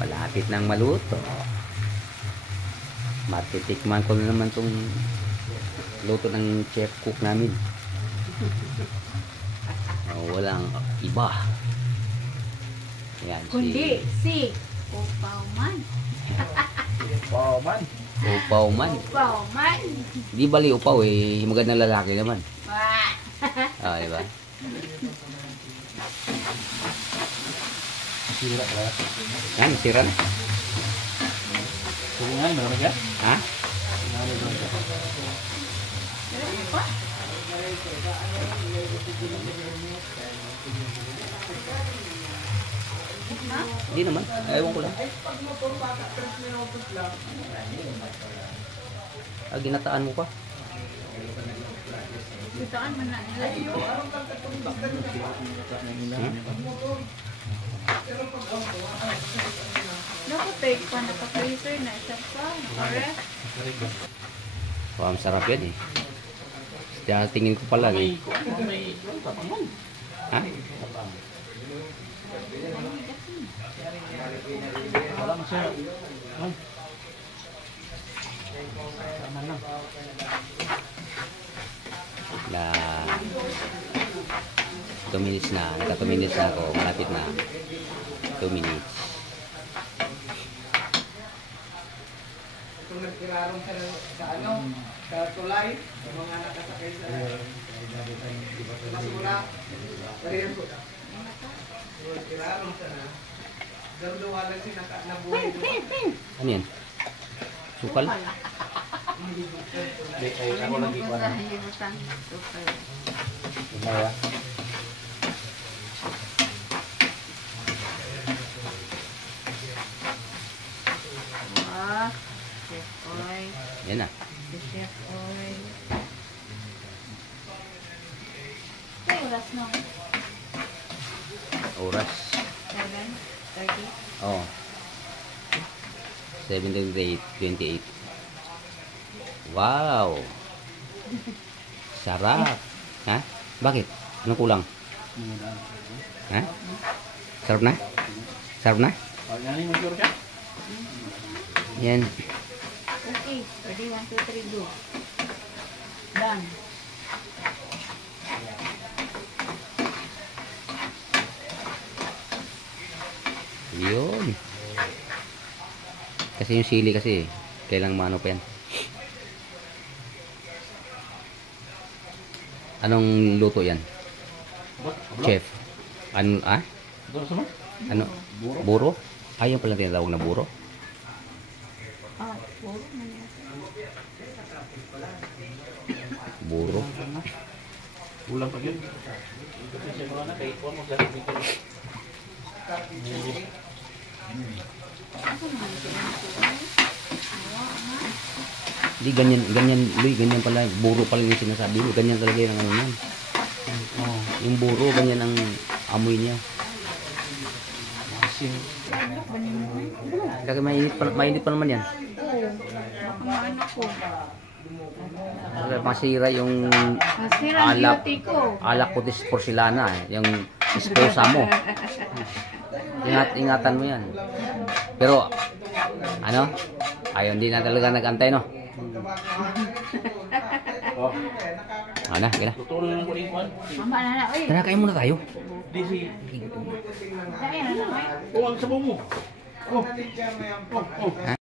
Malapit nang maluto. Matitikman ko na naman tong luto ng chef cook namin. Walang iba. Yan, kundi si Upauman. Upauman. Upauman. Upauman. Di bali upaw eh, magandang lalaki naman. Ah, diba? Sira ka. Yan, sira na. Tulungan, meron siya? Ha? Hindi naman. Ewan ko lang. Ah, ginataan mo pa. Gitaan man na nila yun. Nakapake pa, naka-freezer na siya pa. Naka-ref. Oh, ang sarap yan eh. Kaya tingin ko pala eh. Ha? Wala na siya. Tama na. Na 2 minutes na. Naka 2 minutes na ako. Malapit na. 2 minutes. Kung nagkirarong sa ano, sa tulay, sa mga nakasakay sa basura, parehas ko. Nagkirarong sa na, darduwalan si nabuhay doon. Ano yan? Sukal? Ako lagi ko na. Umaya. Chef oil. Yan na. Chef oil. Ay, oras na. Oras. 7:30. Oh. 7:28. Wow. Sarap. Ha? Bakit? Anong kulang? Ha? Sarap na? Sarap na? Yan yung mag siya? Yan. Okay, ready, 1, 2, 3, go. Done. Yun. Kasi yung sili kasi, kailang mano pa yan. Anong luto yan? Chef? Ano, ah? Ano? Buro? Ayaw pala tinatawag na buro? Ah, puro na yan. Buro? Ulang pa yun. Kasi siya mga na, kahit po mo sa dito. Di ganyan, Luy, ganyan pala, buro pala yung sinasabi mo, ganyan talaga yung ano yan. Oh, yung buro, ganyan ang amoy niya. Kaya mainit pa naman yan. Oo, baka maano ko. Masira yung Nasira ang beauty ko. alak putis porcelana, yung esposa mo. Ingatan mo yan. Pero, ano? Ayaw, hindi na talaga nag-antay, no? Ano, gila. Tutuloy na ko rin kwan. Mama na na, oy. Tara, kain muna tayo. Disi. Kain na na, oy. Huwag sa bumo. Oh. Naligyan mo yan. Oh.